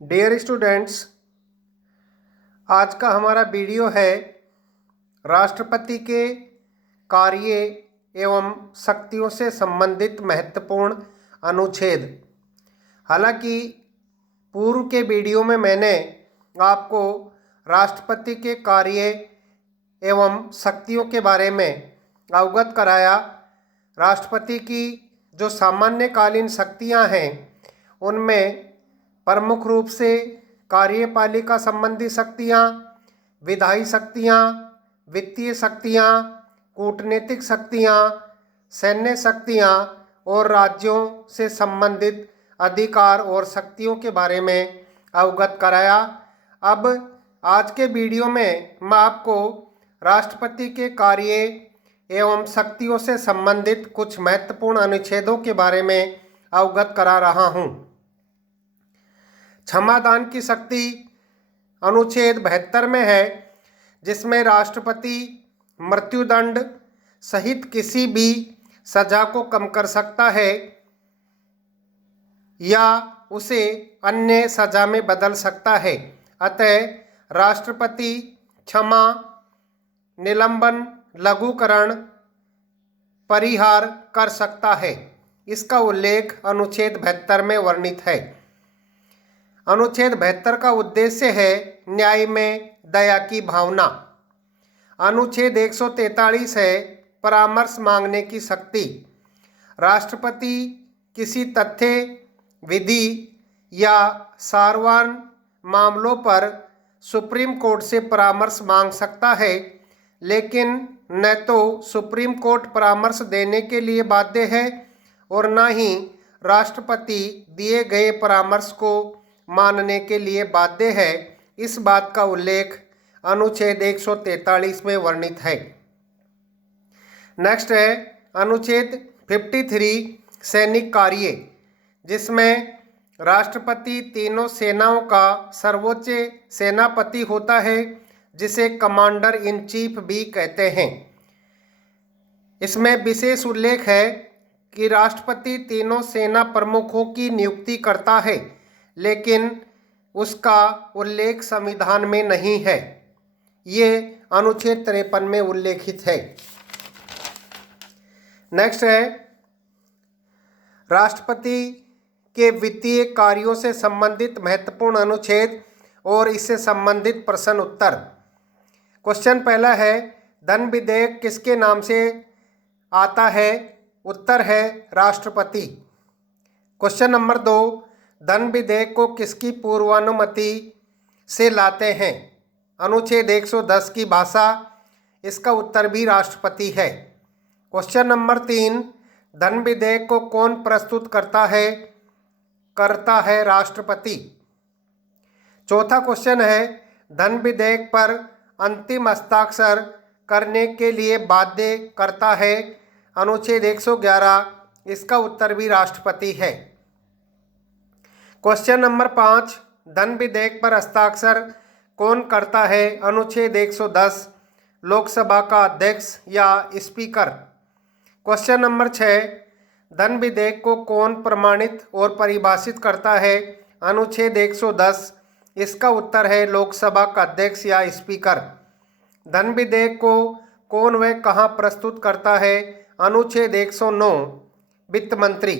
Dear students, आज का हमारा वीडियो है राष्ट्रपति के कार्य एवं शक्तियों से संबंधित महत्वपूर्ण अनुच्छेद। हालांकि पूर्व के वीडियो में मैंने आपको राष्ट्रपति के कार्य एवं शक्तियों के बारे में अवगत कराया। राष्ट्रपति की जो सामान्यकालीन शक्तियां हैं उनमें प्रमुख रूप से कार्यपालिका संबंधी शक्तियाँ, विधायी शक्तियाँ, वित्तीय शक्तियाँ, कूटनीतिक शक्तियाँ, सैन्य शक्तियाँ और राज्यों से संबंधित अधिकार और शक्तियों के बारे में अवगत कराया। अब आज के वीडियो में मैं आपको राष्ट्रपति के कार्य एवं शक्तियों से संबंधित कुछ महत्वपूर्ण अनुच्छेदों के बारे में अवगत करा रहा हूँ। क्षमादान की शक्ति अनुच्छेद 72 में है, जिसमें राष्ट्रपति मृत्युदंड सहित किसी भी सजा को कम कर सकता है या उसे अन्य सजा में बदल सकता है। अतः राष्ट्रपति क्षमा, निलंबन, लघुकरण, परिहार कर सकता है। इसका उल्लेख अनुच्छेद 72 में वर्णित है। अनुच्छेद 72 का उद्देश्य है न्याय में दया की भावना। अनुच्छेद 143 है परामर्श मांगने की शक्ति। राष्ट्रपति किसी तथ्य, विधि या सार्वजनिक मामलों पर सुप्रीम कोर्ट से परामर्श मांग सकता है, लेकिन न तो सुप्रीम कोर्ट परामर्श देने के लिए बाध्य है और न ही राष्ट्रपति दिए गए परामर्श को मानने के लिए बाध्य है। इस बात का उल्लेख अनुच्छेद 143 में वर्णित है। नेक्स्ट है अनुच्छेद 53 सैनिक कार्य, जिसमें राष्ट्रपति तीनों सेनाओं का सर्वोच्च सेनापति होता है, जिसे कमांडर इन चीफ भी कहते हैं। इसमें विशेष उल्लेख है कि राष्ट्रपति तीनों सेना प्रमुखों की नियुक्ति करता है, लेकिन उसका उल्लेख संविधान में नहीं है। ये अनुच्छेद 53 में उल्लेखित है। नेक्स्ट है राष्ट्रपति के वित्तीय कार्यों से संबंधित महत्वपूर्ण अनुच्छेद और इससे संबंधित प्रश्न उत्तर। क्वेश्चन पहला है, धन विधेयक किसके नाम से आता है? उत्तर है राष्ट्रपति। क्वेश्चन नंबर 2, धन विधेयक को किसकी पूर्वानुमति से लाते हैं? अनुच्छेद 110 की भाषा। इसका उत्तर भी राष्ट्रपति है। क्वेश्चन नंबर 3, धन विधेयक को कौन प्रस्तुत करता है? करता है राष्ट्रपति। चौथा क्वेश्चन है, धन विधेयक पर अंतिम हस्ताक्षर करने के लिए बाध्य करता है? अनुच्छेद 111। इसका उत्तर भी राष्ट्रपति है। क्वेश्चन नंबर 5, धन विधेयक पर हस्ताक्षर कौन करता है? अनुच्छेद 110, लोकसभा का अध्यक्ष या स्पीकर। क्वेश्चन नंबर 6, धन विधेयक को कौन प्रमाणित और परिभाषित करता है? अनुच्छेद 110। इसका उत्तर है लोकसभा का अध्यक्ष या स्पीकर। धन विधेयक को कौन व कहाँ प्रस्तुत करता है? अनुच्छेद 109, वित्त मंत्री।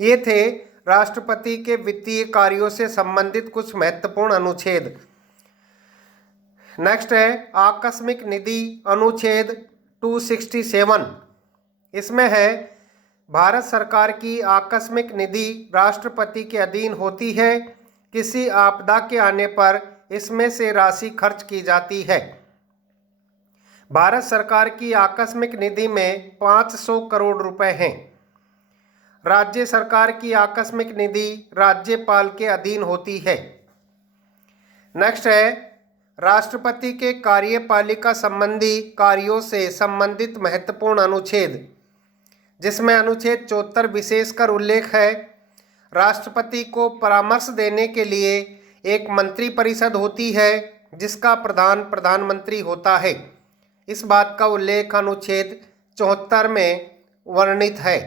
ये थे राष्ट्रपति के वित्तीय कार्यों से संबंधित कुछ महत्वपूर्ण अनुच्छेद। नेक्स्ट है आकस्मिक निधि अनुच्छेद 267। इसमें है भारत सरकार की आकस्मिक निधि राष्ट्रपति के अधीन होती है। किसी आपदा के आने पर इसमें से राशि खर्च की जाती है। भारत सरकार की आकस्मिक निधि में 500 करोड़ रुपए हैं। राज्य सरकार की आकस्मिक निधि राज्यपाल के अधीन होती है। नेक्स्ट है राष्ट्रपति के कार्यपालिका संबंधी कार्यों से संबंधित महत्वपूर्ण अनुच्छेद, जिसमें अनुच्छेद 74 विशेषकर उल्लेख है। राष्ट्रपति को परामर्श देने के लिए एक मंत्रिपरिषद होती है, जिसका प्रधान प्रधानमंत्री होता है। इस बात का उल्लेख अनुच्छेद 74 में वर्णित है।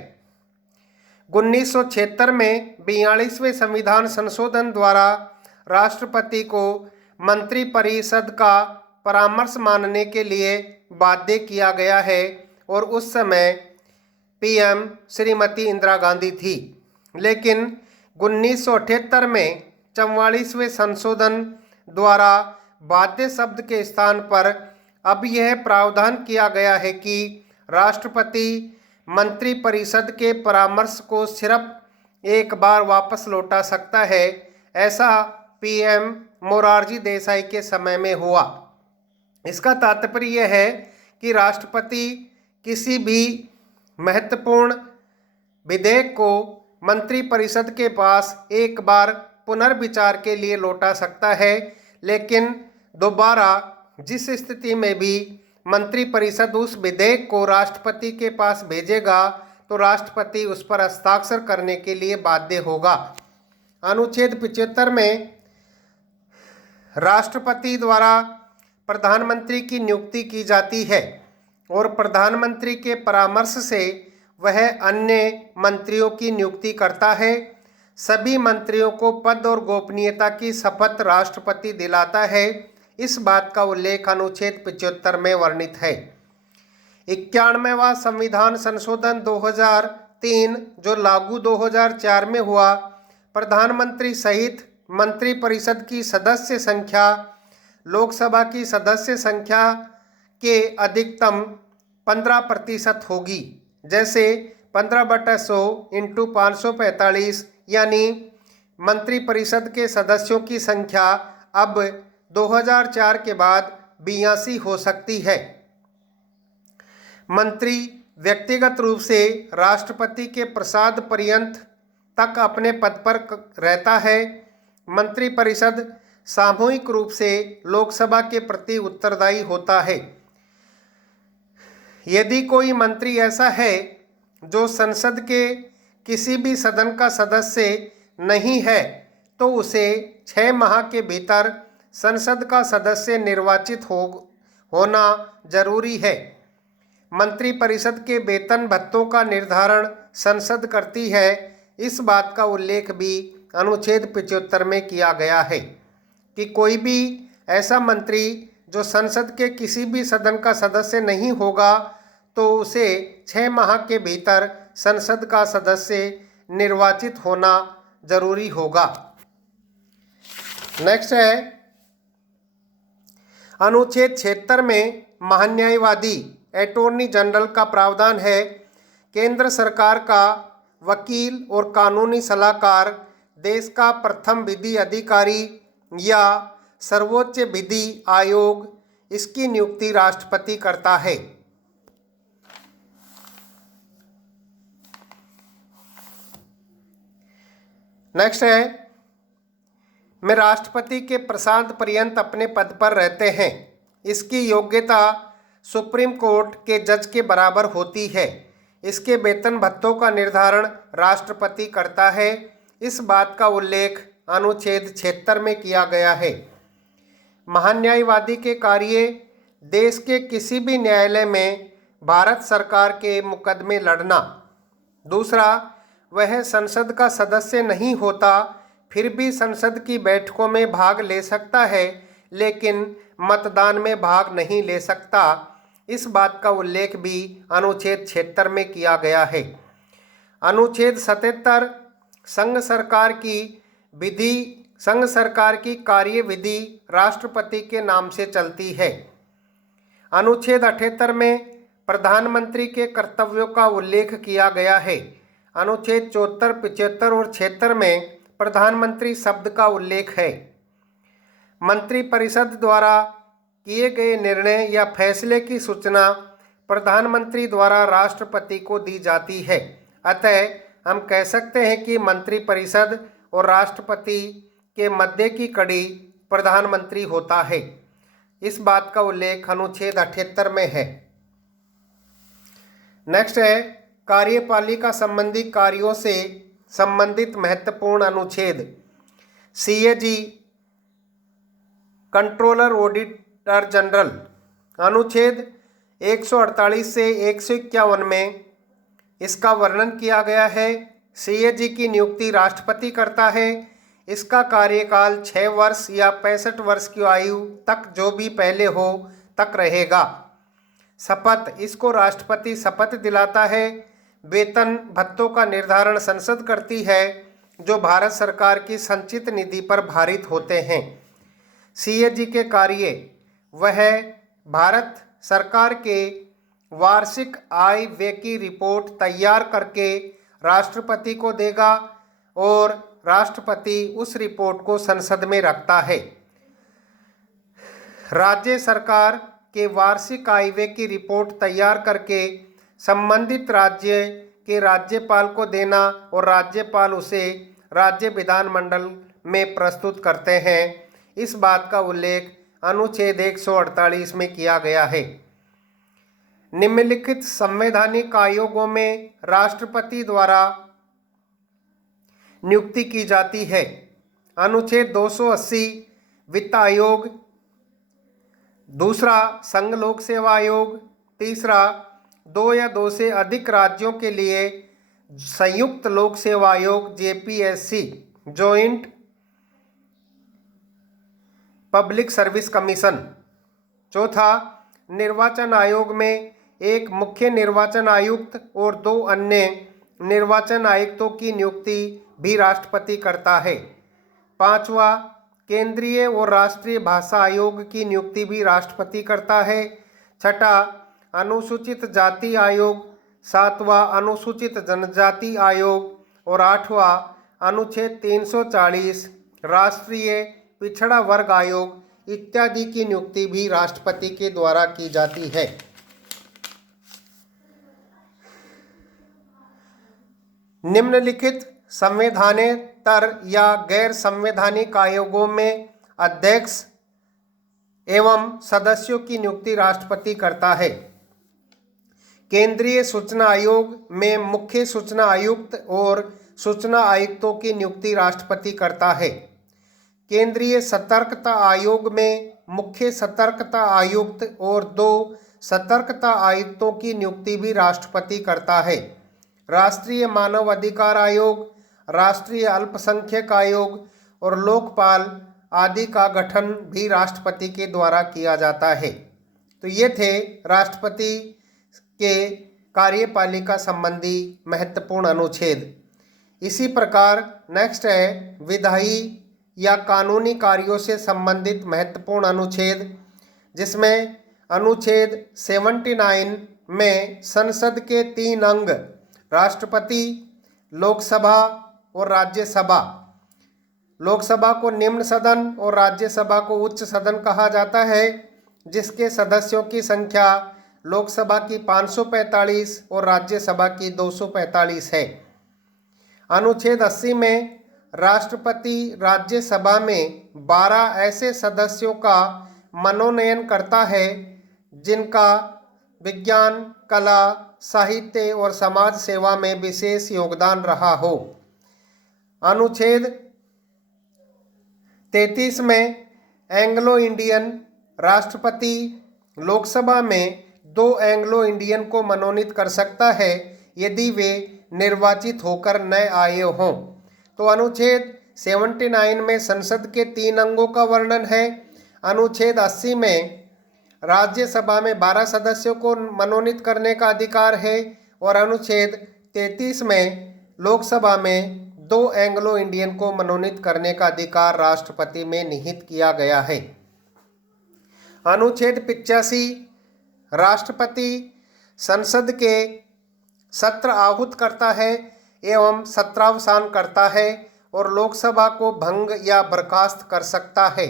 1976 में 42वें संविधान संशोधन द्वारा राष्ट्रपति को मंत्रिपरिषद का परामर्श मानने के लिए बाध्य किया गया है और उस समय पीएम श्रीमती इंदिरा गांधी थी। लेकिन 1978 में 44वें संशोधन द्वारा बाध्य शब्द के स्थान पर अब यह प्रावधान किया गया है कि राष्ट्रपति मंत्रिपरिषद के परामर्श को सिर्फ एक बार वापस लौटा सकता है। ऐसा पीएम मोरारजी देसाई के समय में हुआ। इसका तात्पर्य यह है कि राष्ट्रपति किसी भी महत्वपूर्ण विधेयक को मंत्रिपरिषद के पास एक बार पुनर्विचार के लिए लौटा सकता है, लेकिन दोबारा जिस स्थिति में भी मंत्रिपरिषद उस विधेयक को राष्ट्रपति के पास भेजेगा तो राष्ट्रपति उस पर हस्ताक्षर करने के लिए बाध्य होगा। अनुच्छेद 75 में राष्ट्रपति द्वारा प्रधानमंत्री की नियुक्ति की जाती है और प्रधानमंत्री के परामर्श से वह अन्य मंत्रियों की नियुक्ति करता है। सभी मंत्रियों को पद और गोपनीयता की शपथ राष्ट्रपति दिलाता है। इस बात का उल्लेख अनुच्छेद 75 में वर्णित है। 91वां संविधान संशोधन 2003 जो लागू 2004 में हुआ, प्रधानमंत्री सहित मंत्रिपरिषद की सदस्य संख्या लोकसभा की सदस्य संख्या के अधिकतम 15% होगी। जैसे 15/100 × 545 यानी मंत्रिपरिषद के सदस्यों की संख्या अब 2004 के बाद 82 हो सकती है। मंत्री व्यक्तिगत रूप से राष्ट्रपति के प्रसाद पर्यंत तक अपने पद पर रहता है। मंत्रिपरिषद सामूहिक रूप से लोकसभा के प्रति उत्तरदायी होता है। यदि कोई मंत्री ऐसा है जो संसद के किसी भी सदन का सदस्य नहीं है तो उसे 6 माह के भीतर संसद का सदस्य निर्वाचित होना जरूरी है। मंत्रिपरिषद के वेतन भत्तों का निर्धारण संसद करती है। इस बात का उल्लेख भी अनुच्छेद 75 में किया गया है कि कोई भी ऐसा मंत्री जो संसद के किसी भी सदन का सदस्य नहीं होगा तो उसे 6 माह के भीतर संसद का सदस्य निर्वाचित होना जरूरी होगा। नेक्स्ट है अनुच्छेद 76 में महान्यायवादी अटॉर्नी जनरल का प्रावधान है। केंद्र सरकार का वकील और कानूनी सलाहकार देश का प्रथम विधि अधिकारी या सर्वोच्च विधि आयोग, इसकी नियुक्ति राष्ट्रपति करता है। नेक्स्ट है में राष्ट्रपति के प्रसाद पर्यंत अपने पद पर रहते हैं। इसकी योग्यता सुप्रीम कोर्ट के जज के बराबर होती है। इसके वेतन भत्तों का निर्धारण राष्ट्रपति करता है। इस बात का उल्लेख अनुच्छेद 76 में किया गया है। महान्यायवादी के कार्य देश के किसी भी न्यायालय में भारत सरकार के मुकदमे लड़ना। दूसरा, वह संसद का सदस्य नहीं होता फिर भी संसद की बैठकों में भाग ले सकता है, लेकिन मतदान में भाग नहीं ले सकता। इस बात का उल्लेख भी अनुच्छेद 76 में किया गया है। अनुच्छेद 77 संघ सरकार की कार्यविधि राष्ट्रपति के नाम से चलती है। अनुच्छेद 78 में प्रधानमंत्री के कर्तव्यों का उल्लेख किया गया है। अनुच्छेद 74, 75 और 76 में प्रधानमंत्री शब्द का उल्लेख है। मंत्रिपरिषद द्वारा किए गए निर्णय या फैसले की सूचना प्रधानमंत्री द्वारा राष्ट्रपति को दी जाती है। अतः हम कह सकते हैं कि मंत्रिपरिषद और राष्ट्रपति के मध्य की कड़ी प्रधानमंत्री होता है। इस बात का उल्लेख अनुच्छेद 78 में है। नेक्स्ट है कार्यपालिका संबंधी कार्यों से संबंधित महत्वपूर्ण अनुच्छेद। सीएजी कंट्रोलर ऑडिटर जनरल अनुच्छेद 148 से 151 में इसका वर्णन किया गया है। सीएजी की नियुक्ति राष्ट्रपति करता है। इसका कार्यकाल 6 वर्ष या 65 वर्ष की आयु तक, जो भी पहले हो, तक रहेगा। शपथ, इसको राष्ट्रपति शपथ दिलाता है। वेतन भत्तों का निर्धारण संसद करती है, जो भारत सरकार की संचित निधि पर भारित होते हैं। सीएजी के कार्य, वह भारत सरकार के वार्षिक आय व्यय की रिपोर्ट तैयार करके राष्ट्रपति को देगा और राष्ट्रपति उस रिपोर्ट को संसद में रखता है। राज्य सरकार के वार्षिक आय व्यय की रिपोर्ट तैयार करके संबंधित राज्य के राज्यपाल को देना और राज्यपाल उसे राज्य विधानमंडल में प्रस्तुत करते हैं। इस बात का उल्लेख अनुच्छेद 148 में किया गया है। निम्नलिखित संवैधानिक आयोगों में राष्ट्रपति द्वारा नियुक्ति की जाती है। अनुच्छेद 280 वित्त आयोग, दूसरा संघ लोक सेवा आयोग, तीसरा 2 या 2 से अधिक राज्यों के लिए संयुक्त लोक सेवा आयोग JPSC, joint public service commission. चौथा, निर्वाचन आयोग में एक मुख्य निर्वाचन आयुक्त और 2 अन्य निर्वाचन आयुक्तों की नियुक्ति भी राष्ट्रपति करता है। पांचवा, केंद्रीय और राष्ट्रीय भाषा आयोग की नियुक्ति भी राष्ट्रपति करता है। छठा, अनुसूचित जाति आयोग। सातवां, अनुसूचित जनजाति आयोग। और आठवां, अनुच्छेद 340 राष्ट्रीय पिछड़ा वर्ग आयोग इत्यादि की नियुक्ति भी राष्ट्रपति के द्वारा की जाती है। निम्नलिखित संवैधानेतर या गैर संवैधानिक आयोगों में अध्यक्ष एवं सदस्यों की नियुक्ति राष्ट्रपति करता है। केंद्रीय सूचना आयोग में मुख्य सूचना आयुक्त और सूचना आयुक्तों की नियुक्ति राष्ट्रपति करता है। केंद्रीय सतर्कता आयोग में मुख्य सतर्कता आयुक्त और 2 सतर्कता आयुक्तों की नियुक्ति भी राष्ट्रपति करता है। राष्ट्रीय मानव अधिकार आयोग, राष्ट्रीय अल्पसंख्यक आयोग और लोकपाल आदि का गठन भी राष्ट्रपति के द्वारा किया जाता है। तो ये थे राष्ट्रपति के कार्यपालिका संबंधी महत्वपूर्ण अनुच्छेद। इसी प्रकार नेक्स्ट है विधायी या कानूनी कार्यों से संबंधित महत्वपूर्ण अनुच्छेद, जिसमें अनुच्छेद 79 में संसद के 3 अंग राष्ट्रपति, लोकसभा और राज्यसभा। लोकसभा को निम्न सदन और राज्यसभा को उच्च सदन कहा जाता है, जिसके सदस्यों की संख्या लोकसभा की 545 और राज्यसभा की 245 है। अनुच्छेद 80 में राष्ट्रपति राज्यसभा में 12 ऐसे सदस्यों का मनोनयन करता है जिनका विज्ञान, कला, साहित्य और समाज सेवा में विशेष योगदान रहा हो। अनुच्छेद 33 में एंग्लो इंडियन राष्ट्रपति लोकसभा में 2 एंग्लो इंडियन को मनोनीत कर सकता है यदि वे निर्वाचित होकर न आए हों। तो अनुच्छेद 79 में संसद के 3 अंगों का वर्णन है। अनुच्छेद 80 में राज्यसभा में 12 सदस्यों को मनोनीत करने का अधिकार है और अनुच्छेद 33 में लोकसभा में 2 एंग्लो इंडियन को मनोनीत करने का अधिकार राष्ट्रपति में निहित किया गया है। अनुच्छेद 85 राष्ट्रपति संसद के सत्र आहूत करता है एवं सत्रावसान करता है और लोकसभा को भंग या बर्खास्त कर सकता है,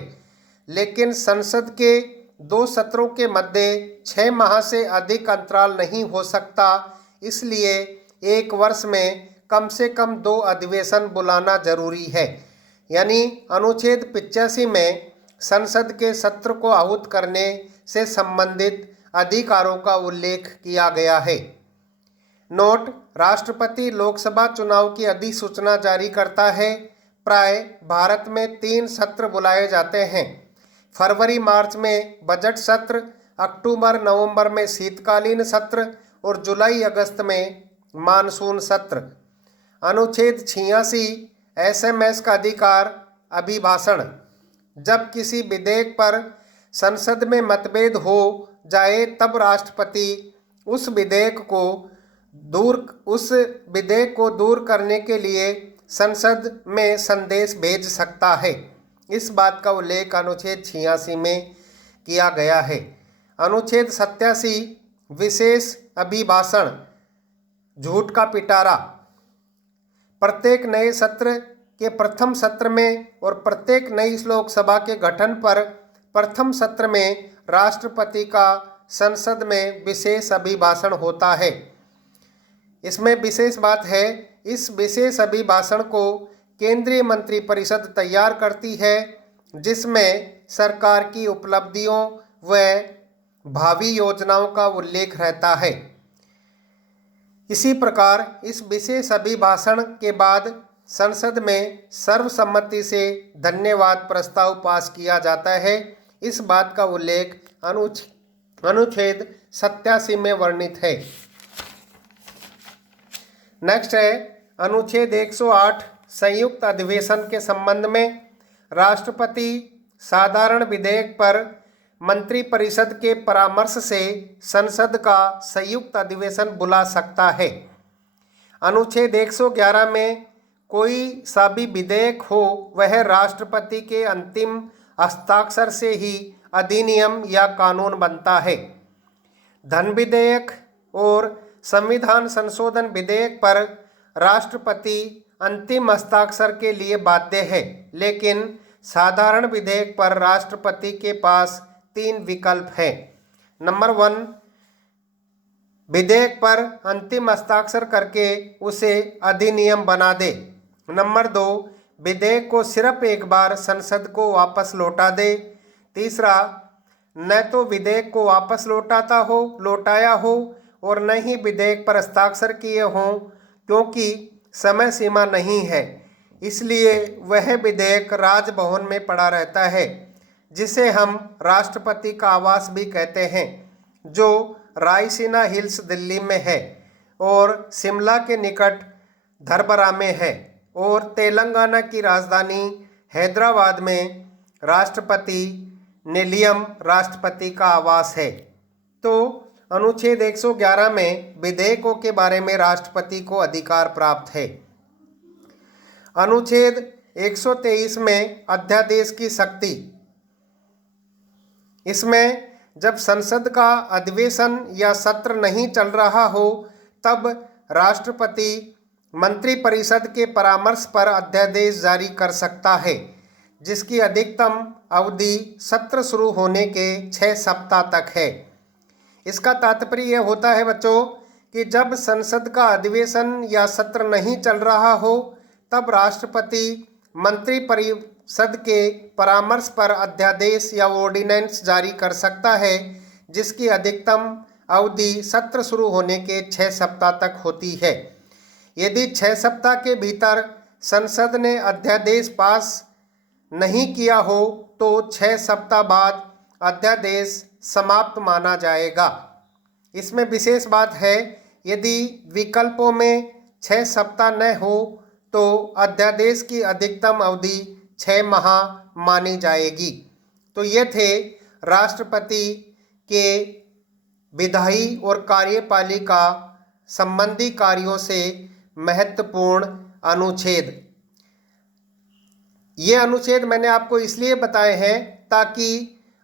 लेकिन संसद के 2 सत्रों के मध्य 6 माह से अधिक अंतराल नहीं हो सकता। इसलिए 1 वर्ष में कम से कम 2 अधिवेशन बुलाना जरूरी है। यानी अनुच्छेद 85 में संसद के सत्र को आहूत करने से संबंधित अधिकारों का उल्लेख किया गया है। नोट: राष्ट्रपति लोकसभा चुनाव की अधिसूचना जारी करता है। प्राय भारत में 3 सत्र बुलाए जाते हैं। फरवरी मार्च में बजट सत्र, अक्टूबर नवंबर में शीतकालीन सत्र और जुलाई अगस्त में मानसून सत्र। अनुच्छेद 86 एसएमएस का अधिकार अभिभाषण। जब किसी विधेयक पर संसद में मतभेद हो जाए तब राष्ट्रपति उस विधेयक को दूर करने के लिए संसद में संदेश भेज सकता है। इस बात का उल्लेख अनुच्छेद 86 में किया गया है। अनुच्छेद 87 विशेष अभिभाषण। झूठ का पिटारा। प्रत्येक नए सत्र के प्रथम सत्र में और प्रत्येक नई लोकसभा के गठन पर प्रथम सत्र में राष्ट्रपति का संसद में विशेष अभिभाषण होता है। इसमें विशेष बात है, इस विशेष अभिभाषण को केंद्रीय मंत्रिपरिषद तैयार करती है, जिसमें सरकार की उपलब्धियों व भावी योजनाओं का उल्लेख रहता है। इसी प्रकार इस विशेष अभिभाषण के बाद संसद में सर्वसम्मति से धन्यवाद प्रस्ताव पास किया जाता है। इस बात का उल्लेख अनुच्छेद 87 में वर्णित है। नेक्स्ट है अनुच्छेद 108 संयुक्त अधिवेशन के संबंध में। राष्ट्रपति साधारण विधेयक पर मंत्रिपरिषद के परामर्श से संसद का संयुक्त अधिवेशन बुला सकता है। अनुच्छेद 111 में कोई सा भी विधेयक हो वह राष्ट्रपति के अंतिम हस्ताक्षर से ही अधिनियम या कानून बनता है। धन विधेयक और संविधान संशोधन विधेयक पर राष्ट्रपति अंतिम हस्ताक्षर के लिए बाध्य है, लेकिन साधारण विधेयक पर राष्ट्रपति के पास 3 विकल्प हैं। नंबर 1, विधेयक पर अंतिम हस्ताक्षर करके उसे अधिनियम बना दे। नंबर 2, विधेयक को सिर्फ एक बार संसद को वापस लौटा दे। तीसरा, न तो विधेयक को वापस लौटाया हो और न ही विधेयक पर हस्ताक्षर किए हों, क्योंकि समय सीमा नहीं है, इसलिए वह विधेयक राजभवन में पड़ा रहता है, जिसे हम राष्ट्रपति का आवास भी कहते हैं, जो रायसीना हिल्स दिल्ली में है और शिमला के निकट धरबरा में है, और तेलंगाना की राजधानी हैदराबाद में राष्ट्रपति निलयम राष्ट्रपति का आवास है। तो अनुच्छेद 111 में विधेयकों के बारे में राष्ट्रपति को अधिकार प्राप्त है। अनुच्छेद 123 में अध्यादेश की शक्ति। इसमें जब संसद का अधिवेशन या सत्र नहीं चल रहा हो तब राष्ट्रपति मंत्रिपरिषद के परामर्श पर अध्यादेश जारी कर सकता है, जिसकी अधिकतम अवधि सत्र शुरू होने के 6 सप्ताह तक है। इसका तात्पर्य यह होता है बच्चों कि जब संसद का अधिवेशन या सत्र नहीं चल रहा हो तब राष्ट्रपति मंत्रिपरिषद के परामर्श पर अध्यादेश या ऑर्डिनेंस जारी कर सकता है, जिसकी अधिकतम अवधि सत्र शुरू होने के 6 सप्ताह तक होती है। यदि 6 सप्ताह के भीतर संसद ने अध्यादेश पास नहीं किया हो तो 6 सप्ताह बाद अध्यादेश समाप्त माना जाएगा। इसमें विशेष बात है, यदि विकल्पों में 6 सप्ताह न हो तो अध्यादेश की अधिकतम अवधि 6 माह मानी जाएगी। तो ये थे राष्ट्रपति के विधायी और कार्यपालिका संबंधी कार्यों से महत्वपूर्ण अनुच्छेद। ये अनुच्छेद मैंने आपको इसलिए बताए हैं ताकि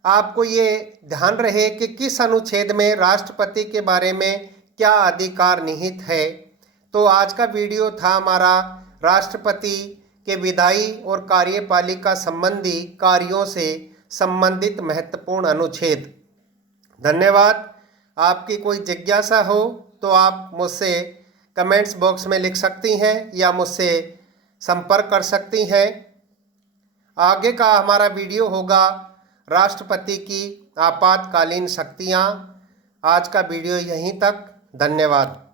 आपको ये ध्यान रहे कि किस अनुच्छेद में राष्ट्रपति के बारे में क्या अधिकार निहित है। तो आज का वीडियो था हमारा राष्ट्रपति के विधायी और कार्यपालिका संबंधी कार्यों से संबंधित महत्वपूर्ण अनुच्छेद। धन्यवाद। आपकी कोई जिज्ञासा हो तो आप मुझसे कमेंट्स बॉक्स में लिख सकती हैं या मुझसे संपर्क कर सकती हैं। आगे का हमारा वीडियो होगा राष्ट्रपति की आपातकालीन शक्तियाँ। आज का वीडियो यहीं तक। धन्यवाद।